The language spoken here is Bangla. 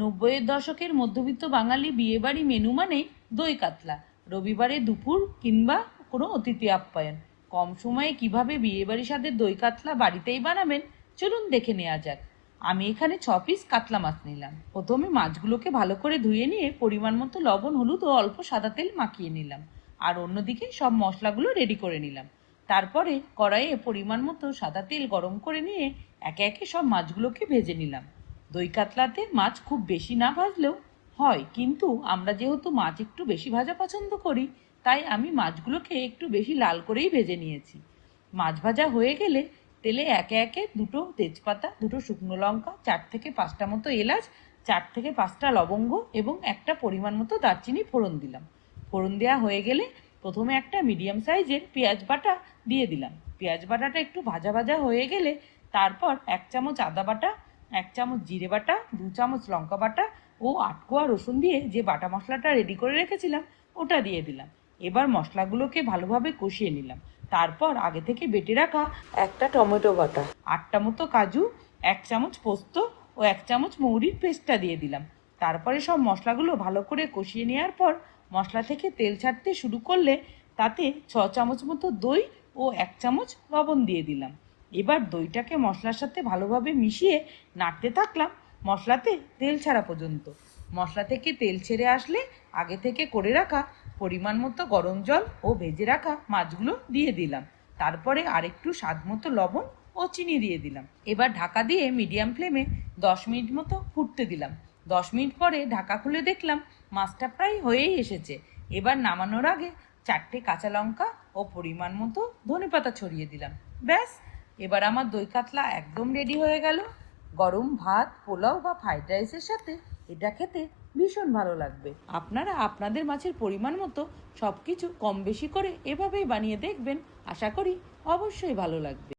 নব্বইয়ের দশকের মধ্যবিত্ত বাঙালি বিয়েবাড়ি মেনু মানেই দই কাতলা, রবিবারে দুপুর কিংবা কোনো অতিথি আপ্যায়ন। কম সময়ে কিভাবে বিয়েবাড়ি স্বাদের দই কাতলা বাড়িতেই বানাবেন চলুন দেখে নেওয়া যাক। আমি এখানে 6 পিস কাতলা মাছ নিলাম। প্রথমে মাছগুলোকে ভালো করে ধুয়ে নিয়ে পরিমাণ মতো লবণ, হলুদ ও অল্প সাদা তেল মাখিয়ে নিলাম। আর অন্যদিকে সব মশলাগুলো রেডি করে নিলাম। তারপরে কড়াইয়ে পরিমাণ মতো সাদা তেল গরম করে নিয়ে একে একে সব মাছগুলোকে ভেজে নিলাম। দই কাতলাতে মাছ খুব বেশি না ভাজলেও হয়, কিন্তু আমরা যেহেতু মাছ একটু বেশি ভাজা পছন্দ করি, তাই আমি মাছগুলোকে একটু বেশি লাল করেই ভেজে নিয়েছি। মাছ ভাজা হয়ে গেলে তেলে একে একে দুটো তেজপাতা, দুটো শুকনো লঙ্কা, 4 থেকে 5টা মতো এলাচ, 4 থেকে 5টা লবঙ্গ এবং একটা পরিমাণ মতো দারচিনি ফোড়ন দিলাম। ফোড়ন দেওয়া হয়ে গেলে প্রথমে একটা মিডিয়াম সাইজের পেঁয়াজ বাটা দিয়ে দিলাম। পেঁয়াজ বাটাটা একটু ভাজা ভাজা হয়ে গেলে তারপর 1 চামচ আদা বাটা, 1 চামচ জিরে বাটা, 2 চামচ লঙ্কা বাটা ও 8 কোয়া রসুন দিয়ে যে বাটা মশলাটা রেডি করে রেখেছিলাম ওটা দিয়ে দিলাম। এবার মশলাগুলোকে ভালোভাবে কষিয়ে নিলাম। তারপর আগে থেকে বেটে রাখা একটা টমেটো বাটা, 8টা মতো কাজু, 1 চামচ পোস্ত ও 1 চামচ মৌরির পেস্টটা দিয়ে দিলাম। তারপরে সব মশলাগুলো ভালো করে কষিয়ে নেওয়ার পর মশলা থেকে তেল ছাড়তে শুরু করলে তাতে 6 চামচ মতো দই ও 1 চামচ লবণ দিয়ে দিলাম। এবার দইটাকে মশলার সাথে ভালোভাবে মিশিয়ে নাড়তে থাকলাম মশলাতে তেল ছাড়া পর্যন্ত। মশলা থেকে তেল ছেড়ে আসলে আগে থেকে করে রাখা পরিমাণ মতো গরম জল ও ভেজে রাখা মাছগুলো দিয়ে দিলাম। তারপরে আরেকটু স্বাদ মতো লবণ ও চিনি দিয়ে দিলাম। এবার ঢাকা দিয়ে মিডিয়াম ফ্লেমে 10 মিনিট মতো ফুটতে দিলাম। 10 মিনিট পরে ঢাকা খুলে দেখলাম মাছটা প্রায় হয়েই এসেছে। এবার নামানোর আগে 4টে কাঁচা লঙ্কা ও পরিমাণ মতো ধনেপাতা ছড়িয়ে দিলাম। ব্যাস, এবার আমার দই কাতলা একদম রেডি হয়ে গেল। গরম ভাত, পোলাও বা ফ্রাইড রাইসের সাথে এটা খেতে ভীষণ ভালো লাগবে। আপনারা আপনাদের মাছের পরিমাণ মতো সব কিছু কম বেশি করে এভাবেই বানিয়ে দেখবেন, আশা করি অবশ্যই ভালো লাগবে।